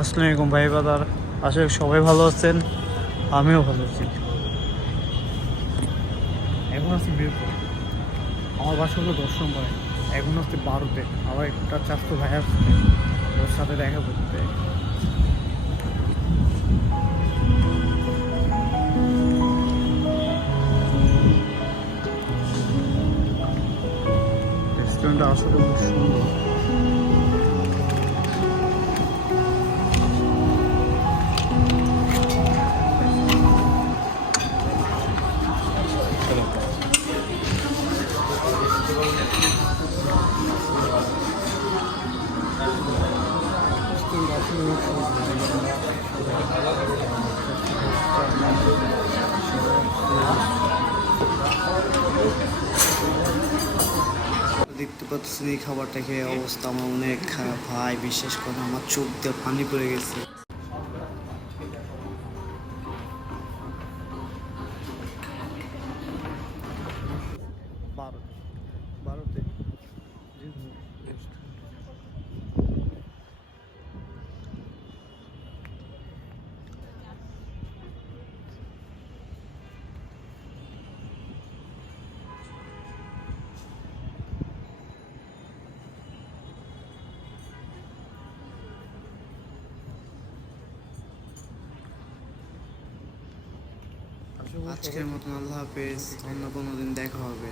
আসসালামু আলাইকুম ভাই বাদার, আশা করি সবাই ভালো আছেন, আমিও ভালো আছি। এখন আছি মিরপুর, আমার বাসা হলো 10 নম্বরে। এখন আসছে 12তে, আবার একটা চাস্তো ভাই আসছে, ওর সাথে দেখা করতে। রেস্টুরেন্টটা আসলে খুব সুন্দর। দেখতে পাচ্ছেন এই খাবারটা খেয়ে অবস্থা আমার অনেক খারাপ ভাই, বিশ্বাস করে আমার চোখ দিয়ে পানি পড়ে গেছে। বারোতে আজকের মতন আল্লাহ হাফেজ, অন্য কোনো দিন দেখা হবে।